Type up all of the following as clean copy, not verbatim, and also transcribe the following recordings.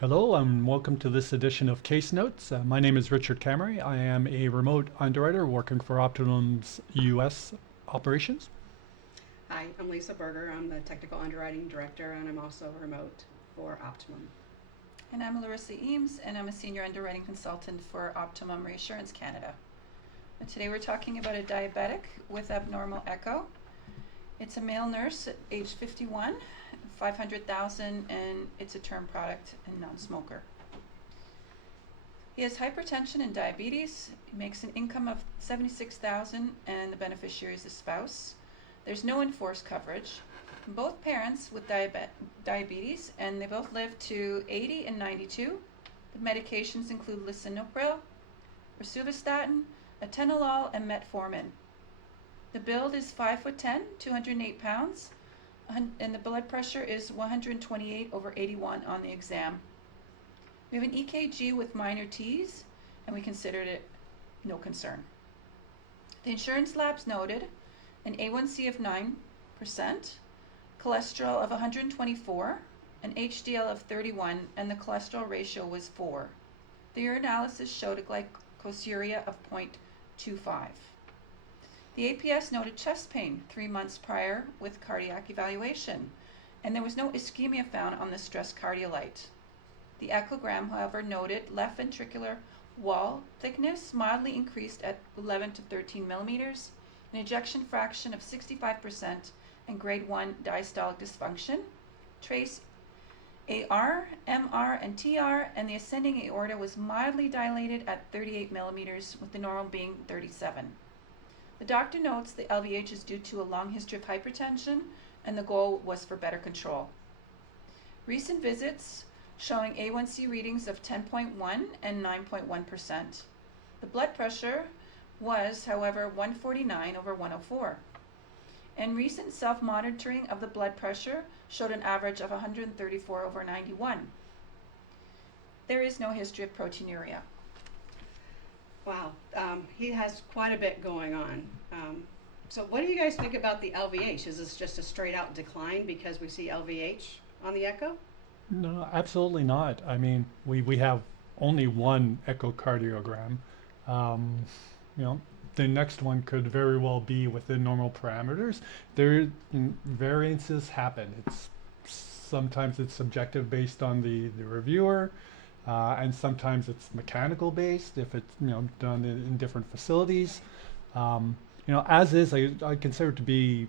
Hello and welcome to this edition of Case Notes. My name is Richard Camery. I am a remote underwriter working for Optimum's U.S. operations. Hi, I'm Lisa Berger. I'm the Technical Underwriting Director, and I'm also remote for Optimum. And I'm Larissa Eames, and I'm a Senior Underwriting Consultant for Optimum Reassurance Canada. And today we're talking about a diabetic with abnormal echo. It's a male nurse at age 51, 500,000, and it's a term product and non-smoker. He has hypertension and diabetes. He makes an income of 76,000, and the beneficiary is the spouse. There's no enforced coverage. Both parents with diabetes, and they both live to 80 and 92. The medications include lisinopril, rosuvastatin, atenolol, and metformin. The build is 5'10", 208 pounds, and the blood pressure is 128/81 on the exam. We have an EKG with minor T's, and we considered it no concern. The insurance labs noted an A1C of 9%, cholesterol of 124, an HDL of 31, and the cholesterol ratio was 4. The urinalysis showed a glycosuria of 0.25. The APS noted chest pain 3 months prior with cardiac evaluation, and there was no ischemia found on the stress cardiolite. The echogram, however, noted left ventricular wall thickness mildly increased at 11 to 13 millimeters, an ejection fraction of 65%, and grade 1 diastolic dysfunction, trace AR, MR, and TR, and the ascending aorta was mildly dilated at 38 millimeters, with the normal being 37. The doctor notes the LVH is due to a long history of hypertension, and the goal was for better control. Recent visits showing A1C readings of 10.1 and 9.1%. The blood pressure was, however, 149/104. And recent self-monitoring of the blood pressure showed an average of 134/91. There is no history of proteinuria. Wow, he has quite a bit going on. So what do you guys think about the LVH? Is this just a straight out decline because we see LVH on the echo? No, absolutely not. I mean, we have only one echocardiogram. Um, you know, the next one could very well be within normal parameters. Variances happen. Sometimes it's subjective based on the reviewer. And sometimes it's mechanical based if it's done in different facilities. As is, I consider it to be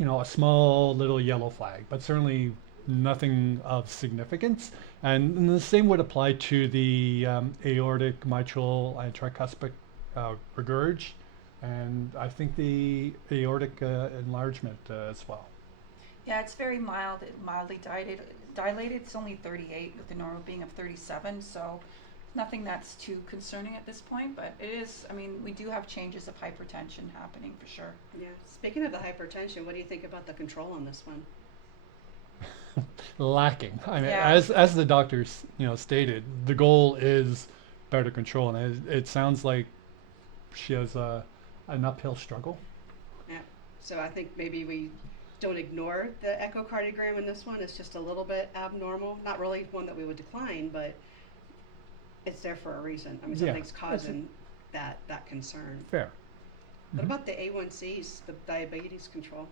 a small little yellow flag, but certainly nothing of significance. And the same would apply to the aortic, mitral, and tricuspid regurg, and I think the aortic enlargement as well. Yeah, it's very mild, mildly dilated. It's only 38 with the normal being of 37, so nothing that's too concerning at this point, but it is, I mean, we do have changes of hypertension happening for sure. Yeah. Speaking of the hypertension, what do you think about the control on this one? Lacking. I mean, Yeah. as the doctors stated, the goal is better control, and it sounds like she has an uphill struggle. Yeah. So I think maybe we don't ignore the echocardiogram in this one. It's just a little bit abnormal. Not really one that we would decline, but it's there for a reason. I mean, Yeah, something's causing that concern. Fair. What Mhm. about the A1Cs, the diabetes control?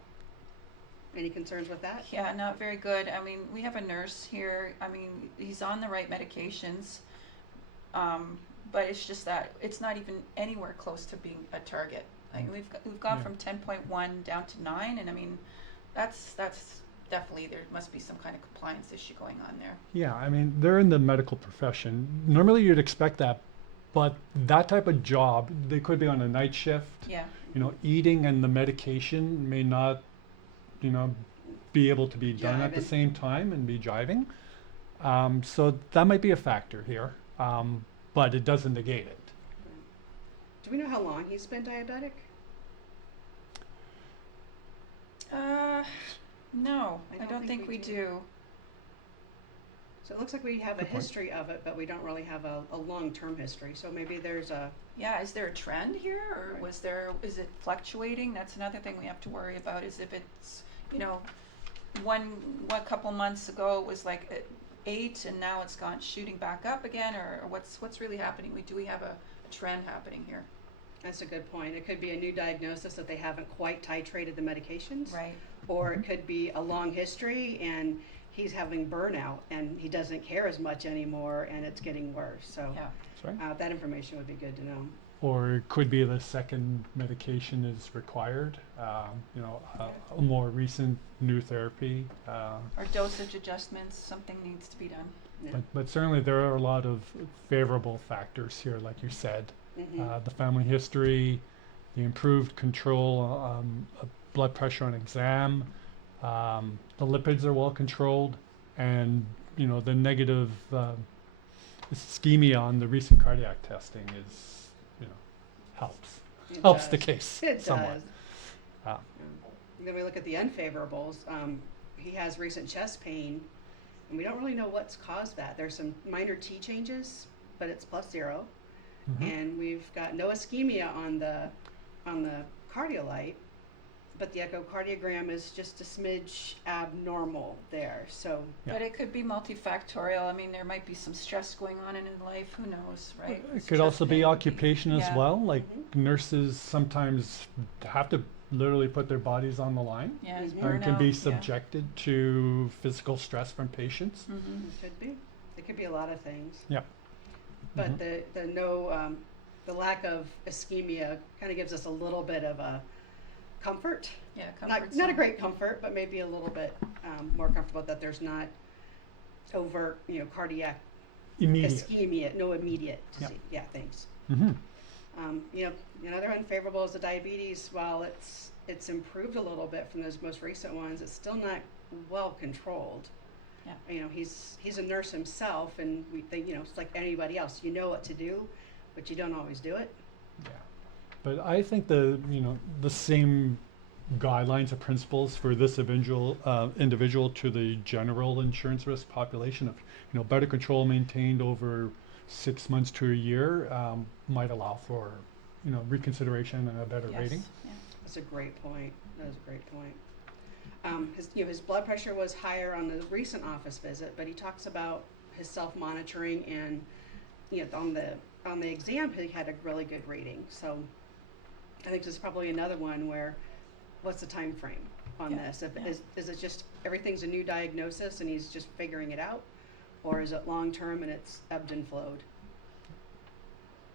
Any concerns with that? Yeah, not very good. I mean, we have a nurse here. I mean, he's on the right medications, but it's just that it's not even anywhere close to being a target. Like we've gone Yeah. from 10.1 down to 9, and I mean, that's definitely, there must be some kind of compliance issue going on there. Yeah, I mean, they're in the medical profession. Normally, you'd expect that, but that type of job, they could be on a night shift. Yeah. Eating and the medication may not, be able to be done at the Jiving. same time and be jiving. So that might be a factor here, but it doesn't negate it. Do we know how long he's been diabetic? No, I I don't think we do. do. So it looks like we have a Good point. history of it, but we don't really have a long-term history. So maybe there's a, Yeah, is there a trend here, or Right. is it fluctuating? That's another thing we have to worry about, is if it's, one couple months ago it was like 8 and now it's gone shooting back up again, or what's really happening? Do we have a trend happening here? That's a good point. It could be a new diagnosis that they haven't quite titrated the medications. Right. Or it could be a long history and he's having burnout and he doesn't care as much anymore and it's getting worse. So Yeah. That's right. that information would be good to know. Or it could be the second medication is required, a more recent new therapy. Or dosage adjustments, something needs to be done. Yeah. But certainly there are a lot of favorable factors here, like you said. Mhm. The family history, the improved control of blood pressure on exam, the lipids are well controlled, and the negative ischemia on the recent cardiac testing is helps It helps the does. case It somewhat. does. Ah. And then we look at the unfavorables. He has recent chest pain, and we don't really know what's caused that. There's some minor T changes, but it's +0, Mhm. and we've got no ischemia on the cardiolite, but the echocardiogram is just a smidge abnormal there. So Yeah. But it could be multifactorial. I mean, there might be some stress going on in his life. Who knows, right? It could also be occupation as Yeah. well. Like Mhm. nurses sometimes have to literally put their bodies on the line Yeah, it's Mhm. and burnout. can be yeah. subjected to physical stress from patients. Mhm. it could be. It could be a lot of things. Yeah. But Mhm. the lack of ischemia kind of gives us a little bit of a comfort. Yeah, comfort Not a zone. great comfort, but maybe a little bit more comfortable that there's not overt, cardiac Immediate. ischemia, no immediate Yeah. disease. Yeah, thanks. Hmm. Another unfavorable is the diabetes. While it's improved a little bit from those most recent ones, it's still not well controlled. Yeah. He's a nurse himself, and we think, it's like anybody else. You know what to do, but you don't always do it. Yeah. But I think the same guidelines or principles for this individual to the general insurance risk population of better control maintained over 6 months to a year might allow for reconsideration and a better Yes. rating. Yeah. That's a great point. That is a great point. His blood pressure was higher on the recent office visit, but he talks about his self-monitoring and on the exam he had a really good reading. So I think this is probably another one where what's the time frame on Yeah, this? yeah. Is it just everything's a new diagnosis and he's just figuring it out, or is it long term and it's ebbed and flowed?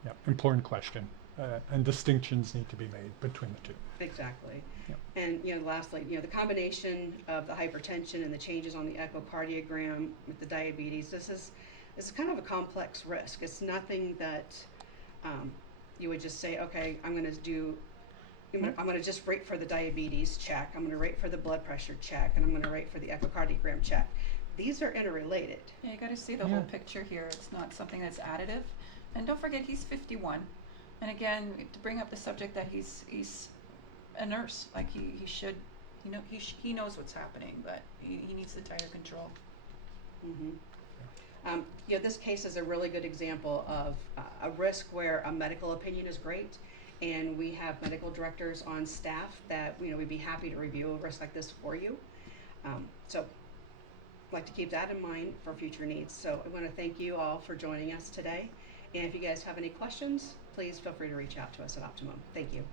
Yeah, important question. And distinctions need to be made between the two. Exactly. Yeah. And lastly, the combination of the hypertension and the changes on the echocardiogram with the diabetes, this is kind of a complex risk. It's nothing that you would just say, okay, I'm going to just rate for the diabetes check. I'm going to rate for the blood pressure check, and I'm going to rate for the echocardiogram check. These are interrelated. Yeah, you got to see the Yeah. whole picture here. It's not something that's additive. And don't forget, he's 51. And again, to bring up the subject that he's a nurse, like he should, he knows what's happening, but he needs the tighter control. Mm-hmm. This case is a really good example of a risk where a medical opinion is great, and we have medical directors on staff that we'd be happy to review a risk like this for you. So I'd like to keep that in mind for future needs. So I want to thank you all for joining us today, and if you guys have any questions, please feel free to reach out to us at Optimum. Thank you.